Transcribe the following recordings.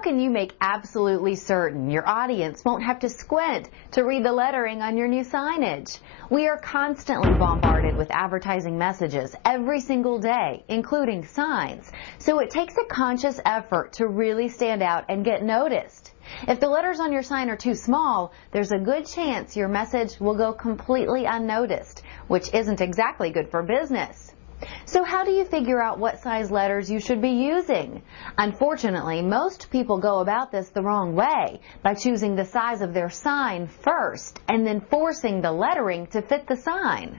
How can you make absolutely certain your audience won't have to squint to read the lettering on your new signage? We are constantly bombarded with advertising messages every single day, including signs, so it takes a conscious effort to really stand out and get noticed. If the letters on your sign are too small, there's a good chance your message will go completely unnoticed, which isn't exactly good for business. So how do you figure out what size letters you should be using? Unfortunately, most people go about this the wrong way by choosing the size of their sign first and then forcing the lettering to fit the sign.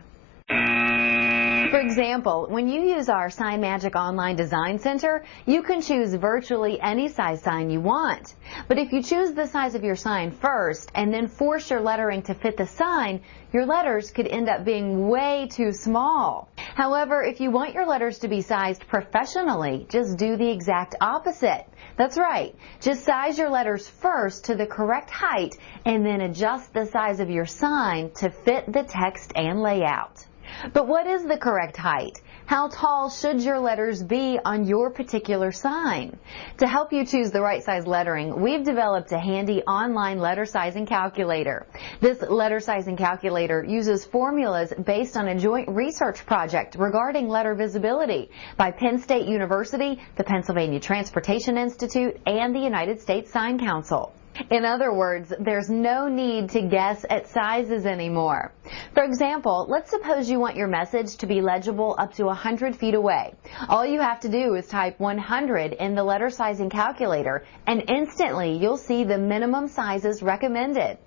For example, when you use our Sign Magic Online Design Center, you can choose virtually any size sign you want. But if you choose the size of your sign first and then force your lettering to fit the sign, your letters could end up being way too small. However, if you want your letters to be sized professionally, just do the exact opposite. That's right. Just size your letters first to the correct height and then adjust the size of your sign to fit the text and layout. But what is the correct height? How tall should your letters be on your particular sign? To help you choose the right size lettering, we've developed a handy online letter sizing calculator. This letter sizing calculator uses formulas based on a joint research project regarding letter visibility by Penn State University, the Pennsylvania Transportation Institute, and the United States Sign Council. In other words, there's no need to guess at sizes anymore. For example, let's suppose you want your message to be legible up to 100 feet away. All you have to do is type 100 in the letter sizing calculator, and instantly you'll see the minimum sizes recommended.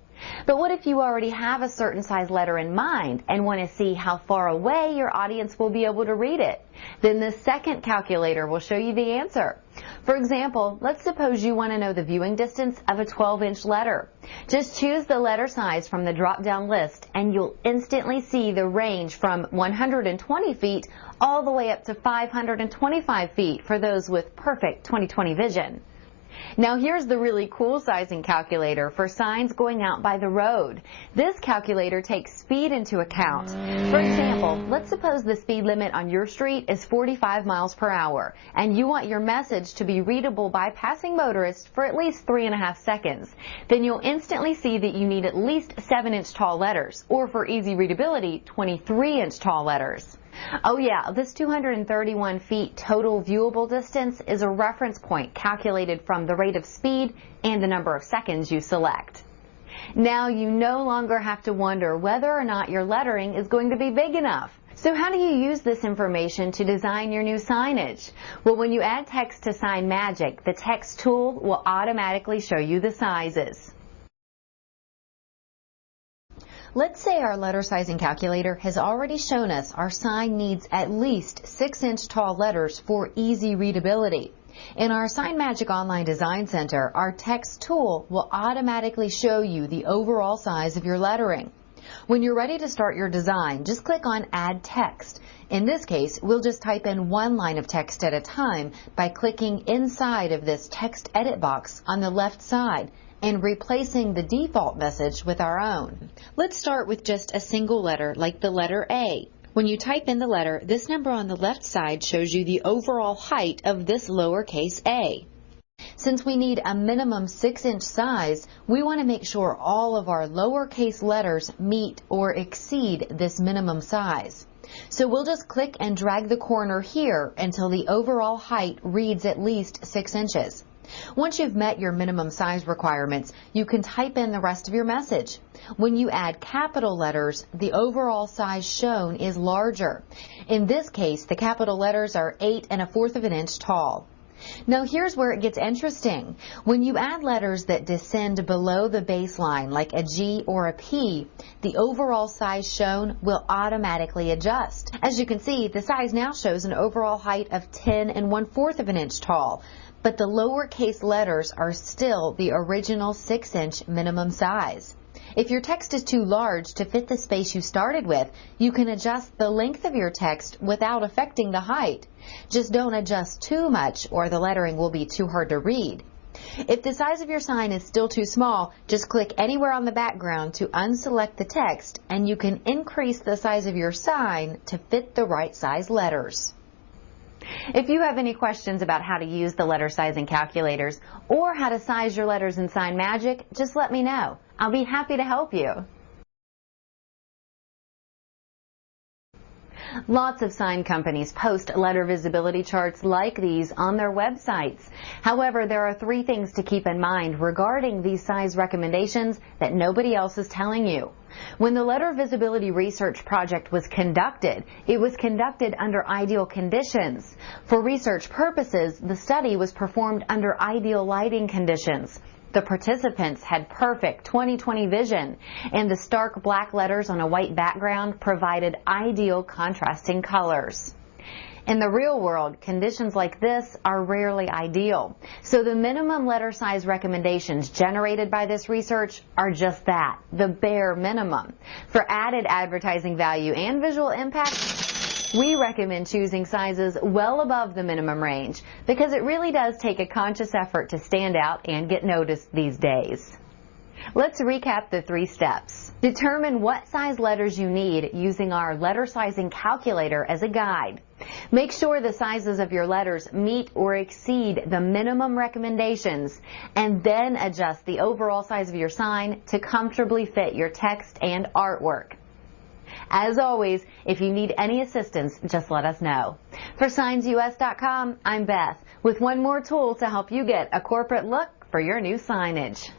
But what if you already have a certain size letter in mind and want to see how far away your audience will be able to read it? Then the second calculator will show you the answer. For example, let's suppose you want to know the viewing distance of a 12-inch letter. Just choose the letter size from the drop-down list and you'll instantly see the range from 120 feet all the way up to 525 feet for those with perfect 20/20 vision. Now here's the really cool sizing calculator for signs going out by the road. This calculator takes speed into account. For example, let's suppose the speed limit on your street is 45 miles per hour, and you want your message to be readable by passing motorists for at least 3.5 seconds. Then you'll instantly see that you need at least 7-inch tall letters, or for easy readability, 23-inch tall letters. Oh yeah, this 231 feet total viewable distance is a reference point calculated from the rate of speed and the number of seconds you select. Now you no longer have to wonder whether or not your lettering is going to be big enough. So how do you use this information to design your new signage? Well, when you add text to Sign Magic, the text tool will automatically show you the sizes. Let's say our letter sizing calculator has already shown us our sign needs at least 6-inch tall letters for easy readability. In our Sign Magic Online Design Center, our text tool will automatically show you the overall size of your lettering. When you're ready to start your design, just click on Add Text. In this case, we'll just type in one line of text at a time by clicking inside of this text edit box on the left side and replacing the default message with our own. Let's start with just a single letter, like the letter A. When you type in the letter, this number on the left side shows you the overall height of this lowercase a. Since we need a minimum 6-inch size, we want to make sure all of our lowercase letters meet or exceed this minimum size. So we'll just click and drag the corner here until the overall height reads at least 6 inches. Once you've met your minimum size requirements, you can type in the rest of your message. When you add capital letters, the overall size shown is larger. In this case, the capital letters are 8 1/4 of an inch tall. Now here's where it gets interesting. When you add letters that descend below the baseline, like a G or a P, the overall size shown will automatically adjust. As you can see, the size now shows an overall height of 10 1/4 of an inch tall. But the lowercase letters are still the original 6-inch minimum size. If your text is too large to fit the space you started with, you can adjust the length of your text without affecting the height. Just don't adjust too much or the lettering will be too hard to read. If the size of your sign is still too small, just click anywhere on the background to unselect the text and you can increase the size of your sign to fit the right size letters. If you have any questions about how to use the letter sizing calculators or how to size your letters in Sign Magic, just let me know. I'll be happy to help you. Lots of sign companies post letter visibility charts like these on their websites. However, there are 3 things to keep in mind regarding these size recommendations that nobody else is telling you. When the letter visibility research project was conducted, it was conducted under ideal conditions. For research purposes, the study was performed under ideal lighting conditions. The participants had perfect 20/20 vision, and the stark black letters on a white background provided ideal contrasting colors. In the real world, conditions like this are rarely ideal, so the minimum letter size recommendations generated by this research are just that, the bare minimum. For added advertising value and visual impact, we recommend choosing sizes well above the minimum range because it really does take a conscious effort to stand out and get noticed these days. Let's recap the 3 steps. Determine what size letters you need using our letter sizing calculator as a guide. Make sure the sizes of your letters meet or exceed the minimum recommendations, and then adjust the overall size of your sign to comfortably fit your text and artwork. As always, if you need any assistance, just let us know. For SignsUS.com, I'm Beth, with one more tool to help you get a corporate look for your new signage.